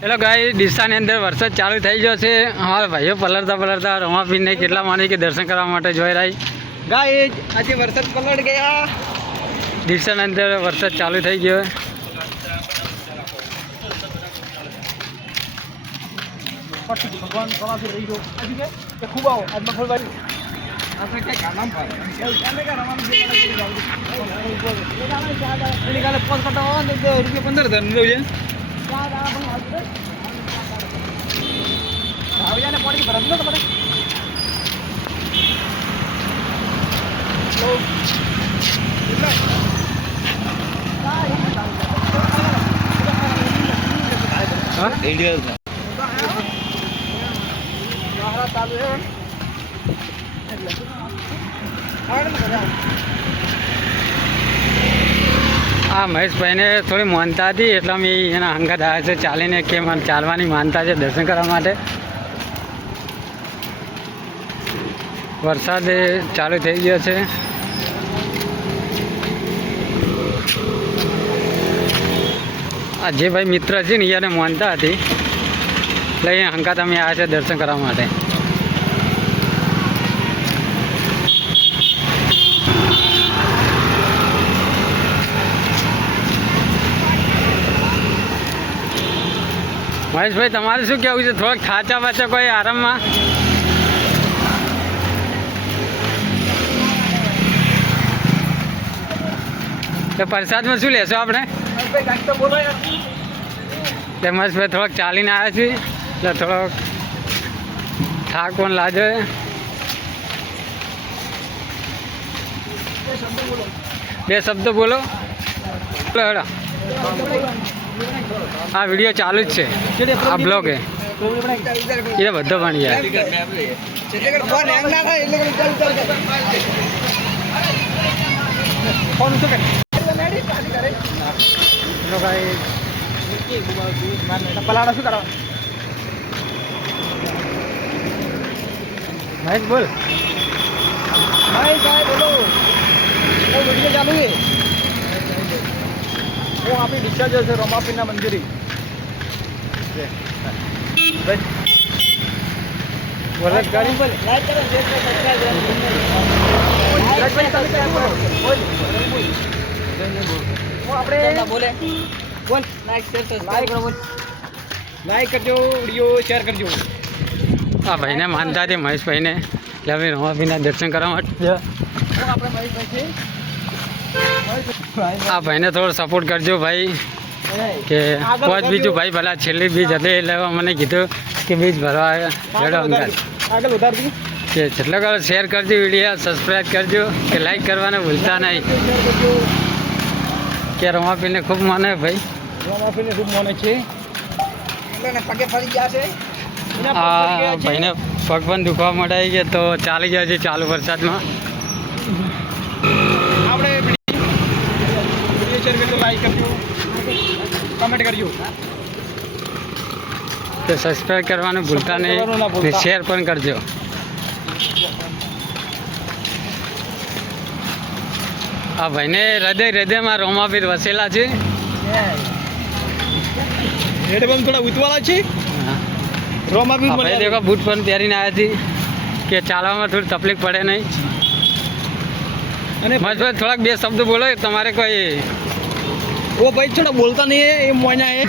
Hello ગાય, ડીસાની અંદર વરસાદ ચાલુ થઈ ગયો છે. અમારા ભાઈઓ પલળતા રમાપીરને કેટલા માની કે દર્શન કરવા માટે જોઈ રહી. ગાય આજે વરસાદ પલળ ગયા. ડીસાની અંદર વરસાદ ચાલુ થઈ ગયો. ભગવાન પ્રવાસી રહી ગયો કે ખૂબ આવો આજ મફળવારી આપણે કે ગામ પર ચાલે કે રવાનું છે એની કાલે ફોન કરતા હોય ને તો રૂપિયા 15,000 લેવું છે. આવજાને પાણી ભરત ન તમારે આ મહેશભાઈને થોડી માનતા હતી એટલે અમે એના અંગત આવ્યા છે ચાલીને, કે મને ચાલવાની માનતા છે દર્શન કરવા માટે. વરસાદ ચાલુ થઈ ગયો છે. આ જે ભાઈ મિત્ર છે ને એને માનતા હતી એટલે અહીંયા અંગાત અમે આવ્યા છે દર્શન કરવા માટે. મહેશભાઈ, તમારે શું કહેવું છે? થોડાક થાચા પાછા કોઈ આરામમાં? તો પ્રસાદમાં શું લેશો આપણે? એટલે મહેશભાઈ થોડાક ચાલીને આવ્યા છીએ એટલે થોડોક થાક પણ લાગે. બે શબ્દો બોલો. હેડો, આ વિડીયો ચાલુ જ છે, આ બ્લોગ એ બધો બની જાય. પલાડા શું કરવા મહેશ બોલ. ભાઈ સાહેબ બોલો. वो वीडियो चालू है. वो आपकी ડિસ્ચાર્જ છે રમાપીરના મંદિરે. બોલો ગાડી બોલ. લાઈક કરો, શેર કરો, સબસ્ક્રાઇબ કરો. આપણે બોલે બોલ. લાઈક શેર સબસ્ક્રાઇબ કરો. બોલ લાઈક કરજો, વિડિયો શેર કરજો. આ ભાઈને માનતા હતી મહેશભાઈને એટલે અમે રમાપીરના દર્શન કરવા માટે. આપણે મહેશભાઈ છે. આ ભાઈને થોડો સપોર્ટ કરજો ભાઈ, કે કોઈ બીજું ભાઈ ભલા છેલ્લી બીજ હતી એટલે મને કીધું કે બીજ ભરવા જડો અંગાત. આગળ વધારતી કે જેટલો કરો શેર કરજો, વિડીયો સબસ્ક્રાઈબ કરજો, કે લાઈક કરવાને ભૂલતા નહીં. કે રમાપીરને ખૂબ માને ભાઈ. રમાપીરને ખૂબ માને છે. પગે ફરી ગયા છે. આ ભાઈને પગ પણ દુખવા મળાઈ ગયા તો ચાલી ગયા છે ચાલુ વરસાદમાં. આપણે વિડીયો શેર કરજો, લાઈક કરજો, કમેન્ટ કરજો, તો સબસ્ક્રાઈબ કરવાનું ભૂલતા નહીં, શેર પણ કરજો. આ ભાઈને હૃદયમાં રમાપીર વસેલા છે. હેડબમ થોડા ઉતવાળા છે. રમાપીર ભાઈ દેખો બૂટ પણ પહેરીને આવ્યા છે કે ચાલવામાં થોડી તકલીફ પડે નહીં. અને મહેશભાઈ થોડાક બે શબ્દ બોલો. તમારે કોઈ वो भाई थोड़ा बोलता नहीं है, ये मोना है.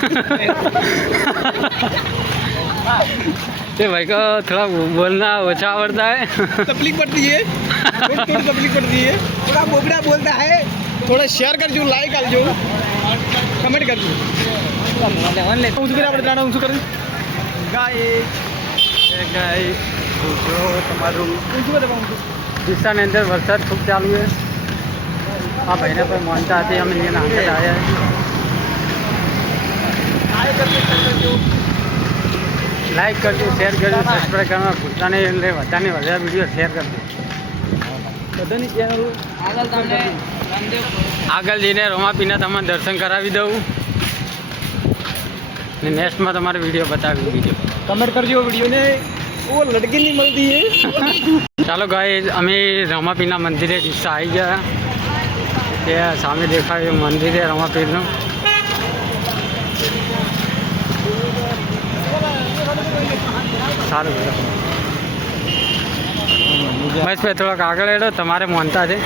ये भाई को थोड़ा बोलना अच्छा आवड़ता है. तकलीफ पड़ती है, थोड़ी तकलीफ पड़ती है. थोड़ा बोबड़ा बोलता है. थोड़ा शेयर करजो, लाइक करजो, कमेंट करजो. उसके આપણે જાણો શું કરું ગાય જો તમારું શું બતાવું છું. ડીસાની અંદર વરસાદ ખૂબ ચાલુ છે. આ ભાઈને પણ માનતા હતી અમે એના આગળ આવ્યા. લાઈક કરજો, શેર કરજો, સબસ્ક્રાઈબ કરવા ભૂલતા નહીં. એટલે વધારે વધારે વિડીયો શેર કરજો. બધાની ચેનલ આગળ જઈને રમાપીરના તમને દર્શન કરાવી દઉં ને નેક્સ્ટમાં તમારે વિડીયો બતાવી દીધો. કમેન્ટ કરજો વિડીયોને. वो लड़की नहीं मिलती है. ચાલો ગાય, અમે રમાપીરના મંદિરે ડીસા આવી ગયા. તે સામે દેખાય મંદિર છે રમાપીરનું. સારું મહેશભાઈ થોડોક આગળ હેડો તમારે મોનતા છે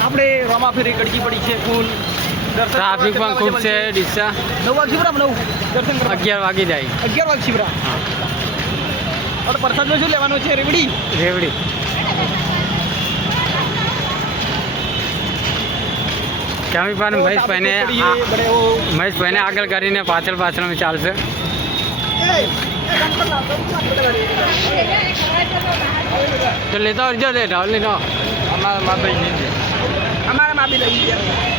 આપણે રામાફેરી ગડકી પડી છે ફૂલ ટ્રાફિક પણ ખૂબ છે ડીસા 9 વાગે શિવરામ 9 દર્શન કરવા 11 વાગી જાય 11 વાગે શિવરામ और प्रसाद में શું લેવાનો છે રેવડી કેમી પણ મહેશભાઈને આગળ કરીને પાછળ ચાલશે તો લેતા આવજો લે ઢાલ લેનો અમારા મા ભાઈ નહીં અમારા મા બી લઈ ગયા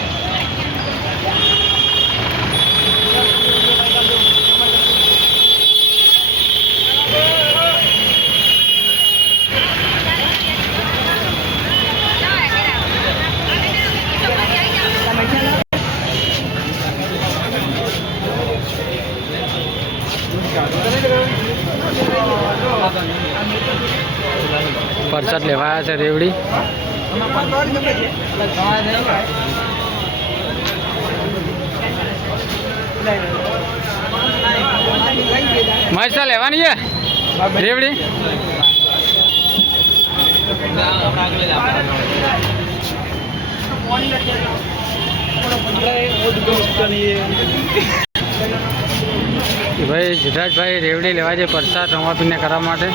પ્રસાદ લેવાયા છે રેવડી મરચા લેવાની છે રેવડી ભાઈ સિદ્ધાર્થભાઈ રેવડી લેવા છે પ્રસાદ રમાપીને કરવા માટે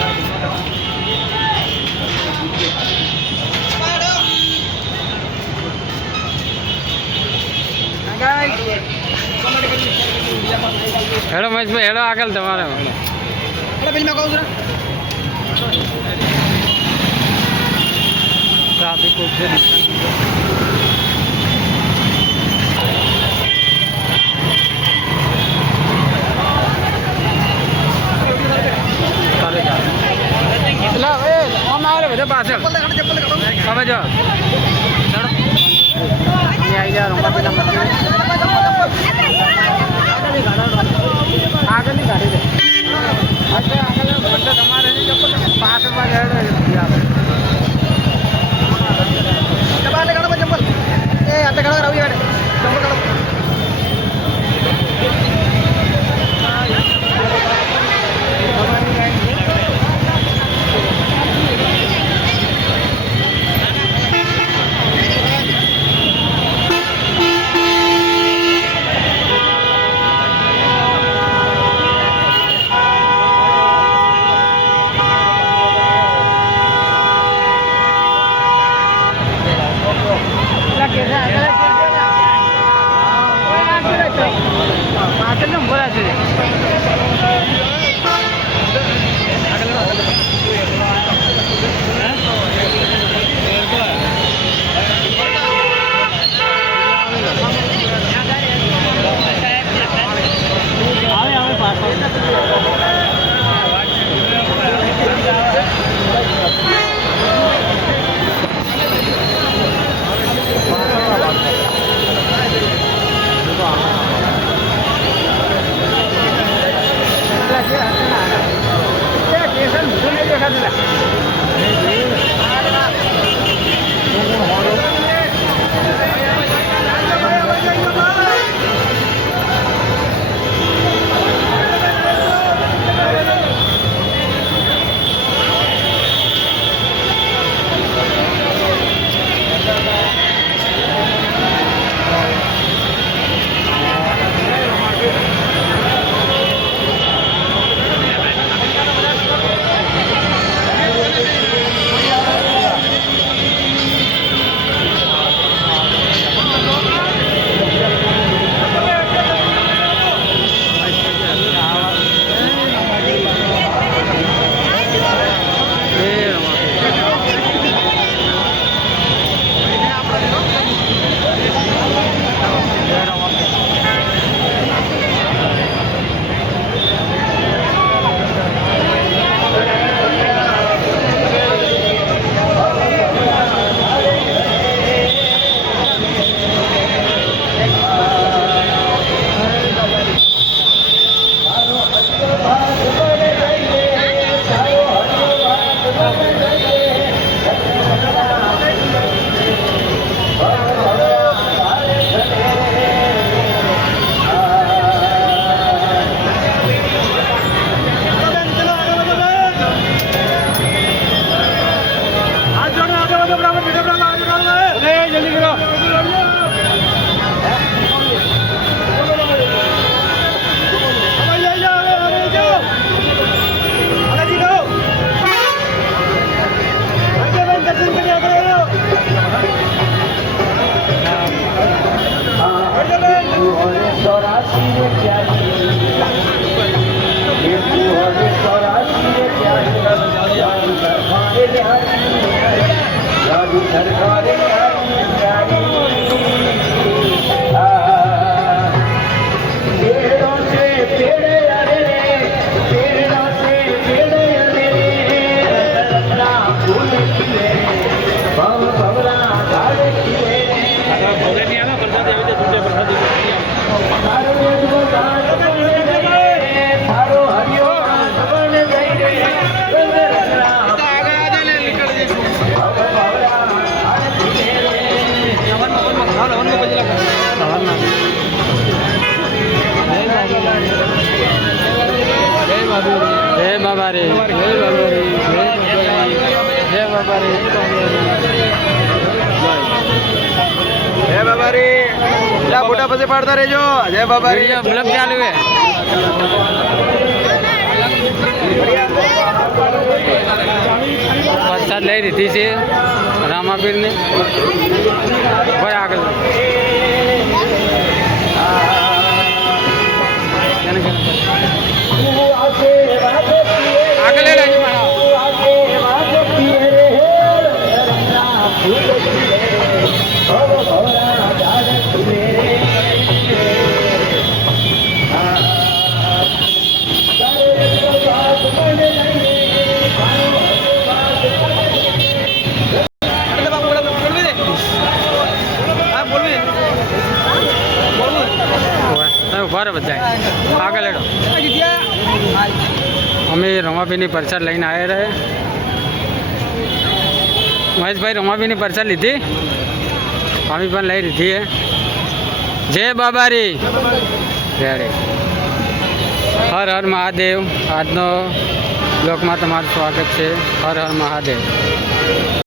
હેડો મહેશભાઈ હેડો આગળ તમારે ટ્રાફિક ખૂબ છે બધા પાછળ તમે જો આવી જાઓ આગળની ગાડી છે આગળ તમારે પાછળ ચંપલ એ आता घड़ा राहू चंपल બાબા રે, જય બાબા રે. જય બાબા રે. લા ફોટા પછી પાડતા રહેજો. જય બાબા રે. વિડીયો બ્લોગ ચાલુ હે. પ્રસાદ લઈ લીધી છે રામાપીરને. ભાઈ આગળ આગળ લઈ લેજો મારા. ઉભા રહો બધા આગળ લેડો. અમે રમાપીની પ્રસાદ લઈને આવ્યા રહે. મહેશભાઈ રમાપીની પ્રસાદ લીધી, અમે પણ લઈ લીધી હે. જય બાબા રે. રેડી. હર હર મહાદેવ. આજનો બ્લોગમાં તમારું સ્વાગત છે. હર હર મહાદેવ.